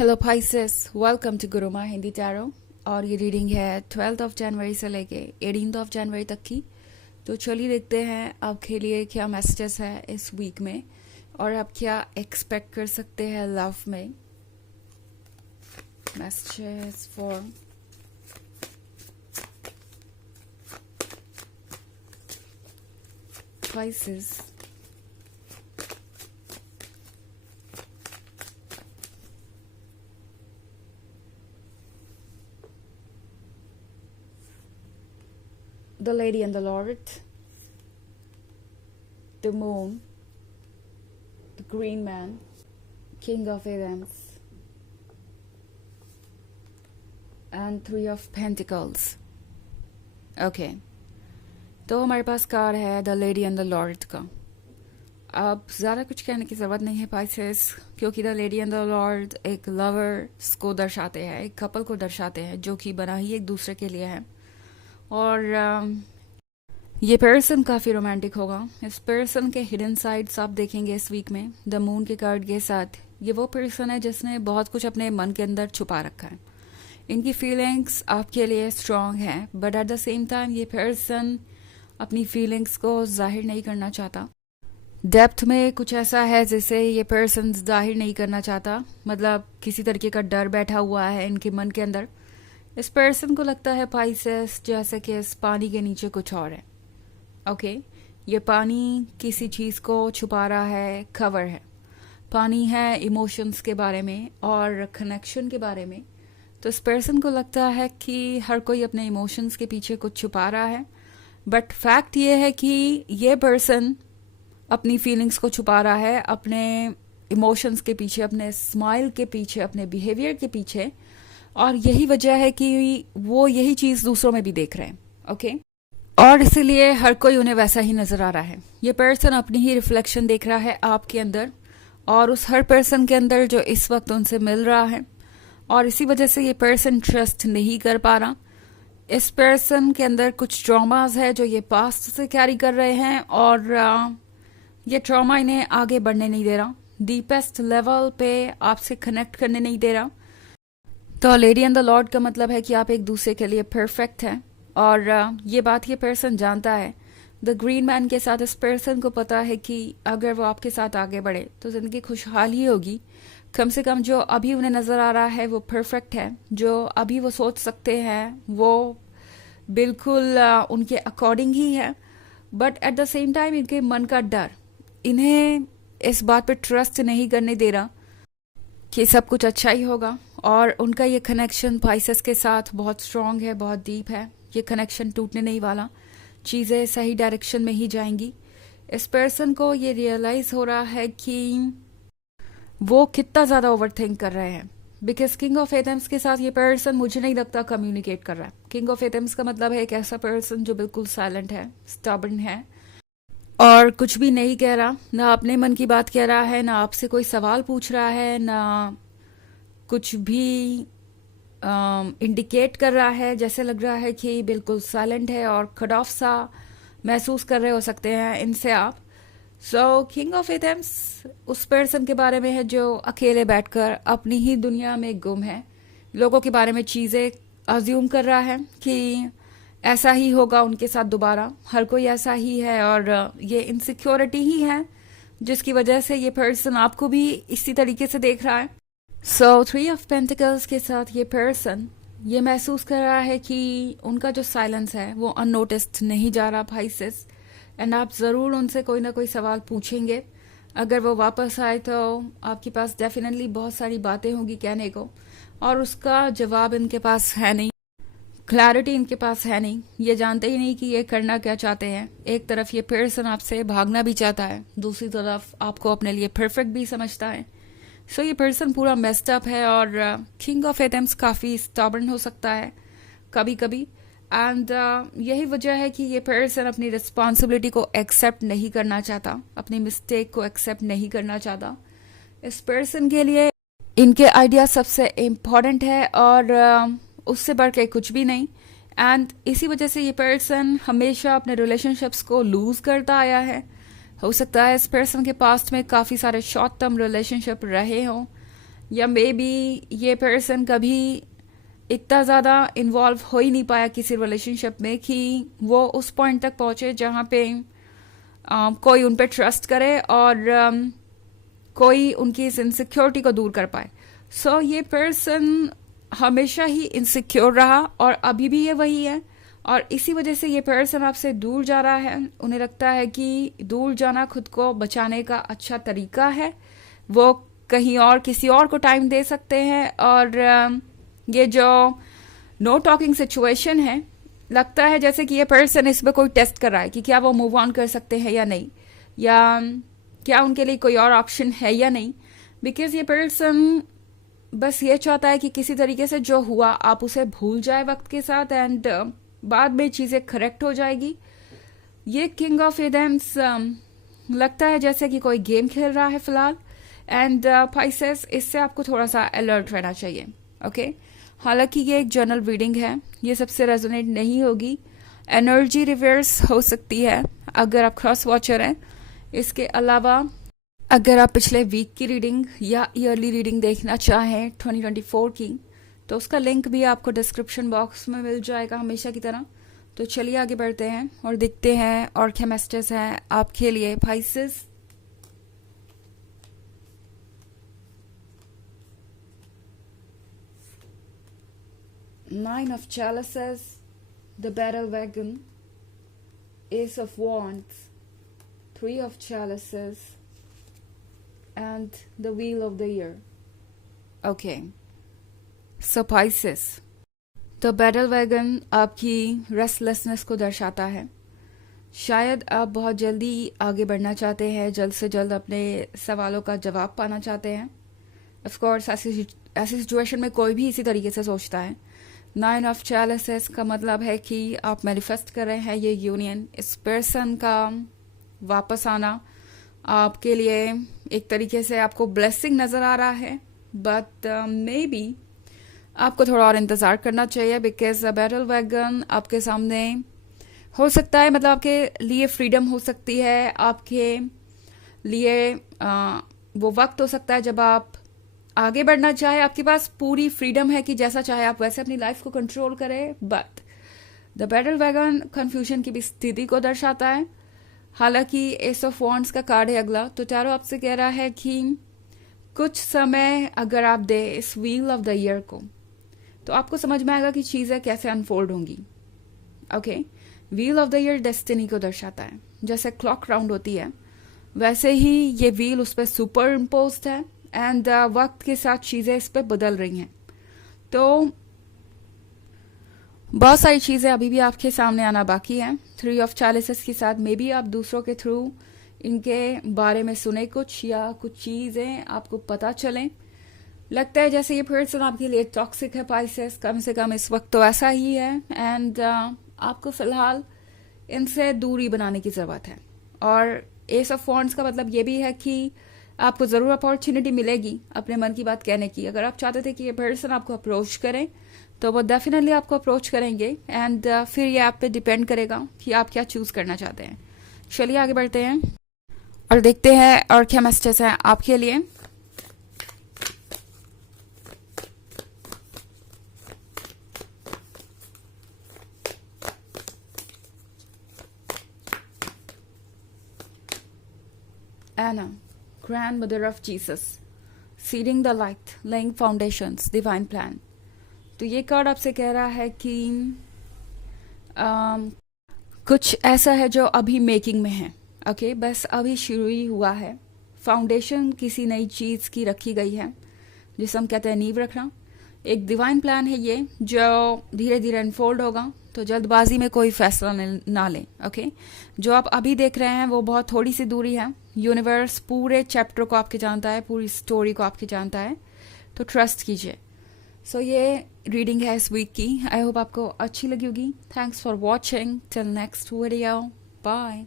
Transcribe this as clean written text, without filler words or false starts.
Hello Pisces, welcome to Guruma Hindi tarot. और ये reading है 12 ऑफ जनवरी से लेके 18 ऑफ जनवरी तक की। तो चलिए देखते हैं आपके लिए क्या मैसेजेस है इस वीक में और आप क्या एक्सपेक्ट कर सकते हैं लव में। Messages for Pisces। The Lady and the Lord, the Moon, the Green Man, King of Wands, and Three of Pentacles. Okay, तो हमारे पास कार्ड है the lady and the Lord का। अब ज़्यादा कुछ कहने की ज़रूरत नहीं है पाइसेस, क्योंकि the lady and the Lord एक लवर्स को दर्शाते हैं, एक कपल को दर्शाते हैं जो कि बना ही एक दूसरे के लिए है। और ये पर्सन काफ़ी रोमांटिक होगा। इस पर्सन के हिडन साइड्स आप देखेंगे इस वीक में द मून के कार्ड के साथ। ये वो पर्सन है जिसने बहुत कुछ अपने मन के अंदर छुपा रखा है। इनकी फीलिंग्स आपके लिए स्ट्रांग है, but at the same time ये पर्सन अपनी फीलिंग्स को जाहिर नहीं करना चाहता। डेप्थ में कुछ ऐसा है जिसे ये पर्सन जाहिर नहीं करना चाहता, मतलब किसी तरीके का डर बैठा हुआ है इनके मन के अंदर। इस पर्सन को लगता है पाइसेस जैसे कि इस पानी के नीचे कुछ और है। ओके, ये पानी किसी चीज़ को छुपा रहा है, खबर है। पानी है इमोशंस के बारे में और कनेक्शन के बारे में। तो इस पर्सन को लगता है कि हर कोई अपने इमोशंस के पीछे कुछ छुपा रहा है, बट फैक्ट ये है कि ये पर्सन अपनी फीलिंग्स को छुपा रहा है अपने इमोशंस के पीछे, अपने स्माइल के पीछे, अपने बिहेवियर के पीछे। और यही वजह है कि वो यही चीज़ दूसरों में भी देख रहे हैं। ओके, और इसीलिए हर कोई उन्हें वैसा ही नजर आ रहा है। ये पर्सन अपनी ही रिफ्लेक्शन देख रहा है आपके अंदर और उस हर पर्सन के अंदर जो इस वक्त उनसे मिल रहा है। और इसी वजह से ये पर्सन ट्रस्ट नहीं कर पा रहा। इस पर्सन के अंदर कुछ ट्रॉमास है जो ये पास्ट से कैरी कर रहे हैं और ये ट्रॉमा इन्हें आगे बढ़ने नहीं दे रहा, डीपेस्ट लेवल पे आपसे कनेक्ट करने नहीं दे रहा। तो लेडी एंड द लॉर्ड का मतलब है कि आप एक दूसरे के लिए परफेक्ट हैं और ये बात ये पर्सन जानता है। द ग्रीन मैन के साथ इस पर्सन को पता है कि अगर वो आपके साथ आगे बढ़े तो ज़िंदगी खुशहाल ही होगी। कम से कम जो अभी उन्हें नज़र आ रहा है वो परफेक्ट है, जो अभी वो सोच सकते हैं वो बिल्कुल उनके अकॉर्डिंग ही है। But at the same time इनके मन का डर इन्हें इस बात पे ट्रस्ट नहीं करने दे रहा कि सब कुछ अच्छा ही होगा। और उनका ये कनेक्शन पाइसेस के साथ बहुत स्ट्रांग है, बहुत डीप है। ये कनेक्शन टूटने नहीं वाला, चीज़ें सही डायरेक्शन में ही जाएंगी। इस पर्सन को ये रियलाइज हो रहा है कि वो कितना ज़्यादा ओवरथिंक कर रहे हैं। बिकॉज किंग ऑफ एथम्स के साथ ये पर्सन मुझे नहीं लगता कम्युनिकेट कर रहा है। किंग ऑफ एथम्स का मतलब है एक ऐसा पर्सन जो बिल्कुल साइलेंट है, स्टबर्न है और कुछ भी नहीं कह रहा, ना अपने मन की बात कह रहा है, ना आपसे कोई सवाल पूछ रहा है, ना कुछ भी इंडिकेट कर रहा है। जैसे लग रहा है कि बिल्कुल साइलेंट है और कट ऑफ सा महसूस कर रहे हो सकते हैं इनसे आप। सो किंग ऑफ एथम्स उस पर्सन के बारे में है जो अकेले बैठकर अपनी ही दुनिया में गुम है, लोगों के बारे में चीज़ें अज्यूम कर रहा है कि ऐसा ही होगा उनके साथ दोबारा, हर कोई ऐसा ही है। और ये इनसिक्योरिटी ही है जिसकी वजह से ये पर्सन आपको भी इसी तरीके से देख रहा है। सो थ्री ऑफ पेंटिकल्स के साथ ये पर्सन ये महसूस कर रहा है कि उनका जो साइलेंस है वो अननोटिस्ड नहीं जा रहा पाइसेस। एंड आप ज़रूर उनसे कोई ना कोई सवाल पूछेंगे। अगर वो वापस आए तो आपके पास डेफिनेटली बहुत सारी बातें होंगी कहने को, और उसका जवाब इनके पास है नहीं, क्लैरिटी इनके पास है नहीं। ये जानते ही नहीं कि ये करना क्या चाहते हैं। एक तरफ ये पर्सन आपसे भागना भी चाहता है, दूसरी तरफ आपको अपने लिए परफेक्ट भी समझता है। सो ये पर्सन पूरा मेस्ड अप है और किंग ऑफ एथम्स काफ़ी स्टबर्न हो सकता है कभी कभी। एंड यही वजह है कि ये पर्सन अपनी रिस्पॉन्सिबिलिटी को एक्सेप्ट नहीं करना चाहता, अपनी मिस्टेक को एक्सेप्ट नहीं करना चाहता। इस पर्सन के लिए इनके आइडिया सबसे इम्पॉर्टेंट है और उससे बढ़ के कुछ भी नहीं। एंड इसी वजह से ये पर्सन हमेशा अपने रिलेशनशिप्स को लूज करता आया है। हो सकता है इस पर्सन के पास्ट में काफ़ी सारे शॉर्ट टर्म रिलेशनशिप रहे हों या मे बी ये पर्सन कभी इतना ज़्यादा इन्वॉल्व हो ही नहीं पाया किसी रिलेशनशिप में कि वो उस पॉइंट तक पहुंचे जहाँ पे कोई उन पे ट्रस्ट करे और कोई उनकी इस इनसिक्योरिटी को दूर कर पाए. सो ये पर्सन हमेशा ही इनसिक्योर रहा और अभी भी ये वही है, और इसी वजह से ये पर्सन आपसे दूर जा रहा है. उन्हें लगता है कि दूर जाना खुद को बचाने का अच्छा तरीका है. वो कहीं और किसी और को टाइम दे सकते हैं, और ये जो नो टॉकिंग सिचुएशन है, लगता है जैसे कि ये पर्सन इस पर कोई टेस्ट कर रहा है कि क्या वो मूव ऑन कर सकते हैं या नहीं, या क्या उनके लिए कोई और ऑप्शन है या नहीं. बिकॉज ये पर्सन बस ये चाहता है कि किसी तरीके से जो हुआ आप उसे भूल जाए वक्त के साथ, एंड बाद में चीज़ें करेक्ट हो जाएगी. ये किंग ऑफ एडेम्स लगता है जैसे कि कोई गेम खेल रहा है फिलहाल. एंड पाइसेस, इससे आपको थोड़ा सा अलर्ट रहना चाहिए. ओके हालांकि ये एक जर्नल रीडिंग है, ये सबसे रेजोनेट नहीं होगी. एनर्जी रिवर्स हो सकती है अगर आप क्रॉस वॉचर हैं. इसके अलावा अगर आप पिछले वीक की रीडिंग या ईयरली रीडिंग देखना चाहें 2024 की, तो उसका लिंक भी आपको डिस्क्रिप्शन बॉक्स में मिल जाएगा हमेशा की तरह. तो चलिए आगे बढ़ते हैं और देखते हैं और क्या मैसेजेस हैं आपके लिए Pisces. Nine of Chalices, the Battle Wagon, Ace of Wands, Three of Chalices, and the Wheel of the Year. Okay. So Pisces, the Battle Wagon आपकी रेस्टलेसनेस को दर्शाता है. शायद आप बहुत जल्दी आगे बढ़ना चाहते हैं, जल्द से जल्द अपने सवालों का जवाब पाना चाहते हैं. ऑफ कोर्स ऐसी सिचुएशन में कोई भी इसी तरीके से सोचता है. नाइन ऑफ चैलिसेस का मतलब है कि आप मैनिफेस्ट कर रहे हैं ये यूनियन, इस पर्सन का वापस आना आपके लिए एक तरीके से आपको ब्लेसिंग नज़र आ रहा है. बट मे बी आपको थोड़ा और इंतज़ार करना चाहिए, बिकॉज बैटल वैगन आपके सामने हो सकता है, मतलब आपके लिए फ्रीडम हो सकती है, आपके लिए वो वक्त हो सकता है जब आप आगे बढ़ना चाहे. आपके पास पूरी फ्रीडम है कि जैसा चाहे आप वैसे अपनी लाइफ को कंट्रोल करें. But the battle wagon confusion की भी स्थिति को दर्शाता है. हालांकि एस ऑफ वॉन्ड्स का कार्ड है अगला, तो टैरो आपसे कह रहा है कि कुछ समय अगर आप दे इस व्हील ऑफ द ईयर को, तो आपको समझ में आएगा कि चीज़ें कैसे अनफोल्ड होंगी. Okay wheel of the year destiny को दर्शाता है. जैसे क्लॉक राउंड होती है वैसे ही ये व्हील उस पर सुपर इम्पोज्ड है, एंड वक्त के साथ चीज़ें इस पर बदल रही हैं. तो बहुत सारी चीज़ें अभी भी आपके सामने आना बाकी हैं. थ्री ऑफ चैलिसेस के साथ मे बी आप दूसरों के थ्रू इनके बारे में सुने कुछ, या कुछ चीज़ें आपको पता चलें. लगता है जैसे ये पर्सन आपके लिए टॉक्सिक है पाइसेस, कम से कम इस वक्त तो ऐसा ही है. एंड आपको फिलहाल इनसे दूरी बनाने की ज़रूरत है. और एस ऑफ वॉन्ड्स का मतलब ये भी है कि आपको ज़रूर अपॉर्चुनिटी मिलेगी अपने मन की बात कहने की. अगर आप चाहते थे कि ये पर्सन आपको अप्रोच करें, तो वो डेफिनेटली आपको अप्रोच करेंगे. एंड फिर ये आप पे डिपेंड करेगा कि आप क्या चूज़ करना चाहते हैं. चलिए आगे बढ़ते हैं और देखते हैं और क्या मैसेजेस हैं आपके लिए. Anna, Grandmother of Jesus, Seeding the Light, Laying Foundations, Divine Plan. तो ये कार्ड आपसे कह रहा है कि कुछ ऐसा है जो अभी मेकिंग में है. ओके बस अभी शुरू ही हुआ है. फाउंडेशन किसी नई चीज़ की रखी गई है, जिसे हम कहते हैं नींव रखना. एक डिवाइन प्लान है ये, जो धीरे धीरे अनफोल्ड होगा. तो जल्दबाजी में कोई फैसला ना लें. ओके जो आप अभी देख रहे हैं वो बहुत थोड़ी सी दूरी है. यूनिवर्स पूरे चैप्टर को आपके जानता है, पूरी स्टोरी को आपके जानता है, तो ट्रस्ट कीजिए. सो ये रीडिंग है इस वीक की. आई होप आपको अच्छी लगी होगी. Thanks for watching. Till next video. Bye.